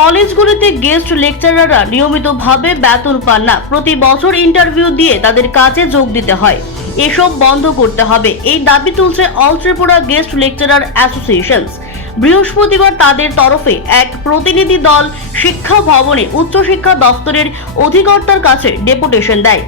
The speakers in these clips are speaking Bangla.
কলেজগুলিতে গেস্ট লেকচারাররা নিয়মিতভাবে বেতন পান না, প্রতি বছর ইন্টারভিউ দিয়ে তাদের কাজে যোগ দিতে হয়। এসব বন্ধ করতে হবে, এই দাবি তুলছে all Tripura guest lecturer association. বৃহস্পতিবার তাদের তরফে এক প্রতিনিধি দল শিক্ষা ভবনে উচ্চশিক্ষা দপ্তরের অধিকর্তার কাছে ডেপুটেশন দেয়।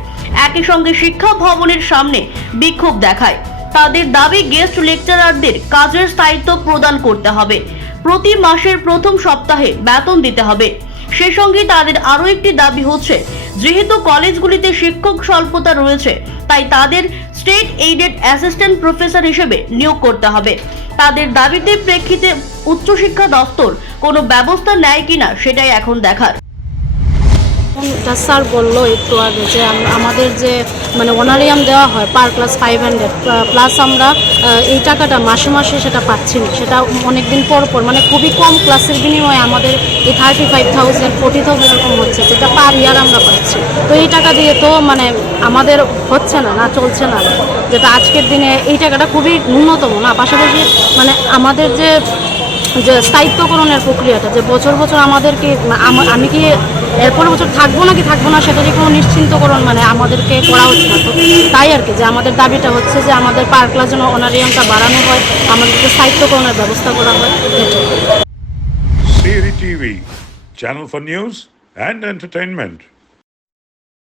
একই সঙ্গে শিক্ষা ভবনের সামনে বিক্ষোভ দেখায়। তাদের দাবি গেস্ট লেকচারারদের কাজের স্থায়িত্ব প্রদান করতে হবে, প্রতি মাসের প্রথম সপ্তাহে বেতন দিতে হবে। সে সঙ্গে তাদের আরও একটি দাবি হচ্ছে, যেহেতু কলেজগুলিতে শিক্ষক স্বল্পতা রয়েছে, তাই তাদের স্টেট এইডেড অ্যাসিস্ট্যান্ট প্রফেসর হিসেবে নিয়োগ করতে হবে। তাদের দাবিতে প্রেক্ষিতে উচ্চশিক্ষা দপ্তর কোনো ব্যবস্থা নেয় কিনা সেটাই এখন দেখার। স্যার বললো একটু আগে যে আমাদের যে মানে অনারিয়াম দেওয়া হয় পার ক্লাস 500 প্লাস আমরা এই টাকাটা মাসে মাসে সেটা পাচ্ছি না, সেটা অনেক দিন পর পর মানে খুবই কম ক্লাসের বিনিময়ে আমাদের এই 35,000 40,000 এরকম হচ্ছে, যেটা পার ইয়ার আমরা পাচ্ছি। তো এই টাকা দিয়ে তো মানে আমাদের হচ্ছে না চলছে না, যেটা আজকের দিনে এই টাকাটা খুবই ন্যূনতম না। পাশাপাশি মানে আমাদের যে স্থায়িত্বকরণের প্রক্রিয়াটা যে বছর বছর আমাদেরকে আমি কি এরপর বছর থাকবো নাকি থাকবো না সেটা যে কোনো নিশ্চিন্তকরণ মানে আমাদেরকে করা হচ্ছে না। তো তাই আর কি যে আমাদের দাবিটা হচ্ছে যে আমাদের পার ক্লাস যেন অনারিয়ামটা বাড়ানো হয়, আমাদেরকে স্থায়িত্বকরণের ব্যবস্থা করা হয়। CAD TV, channel for news and entertainment.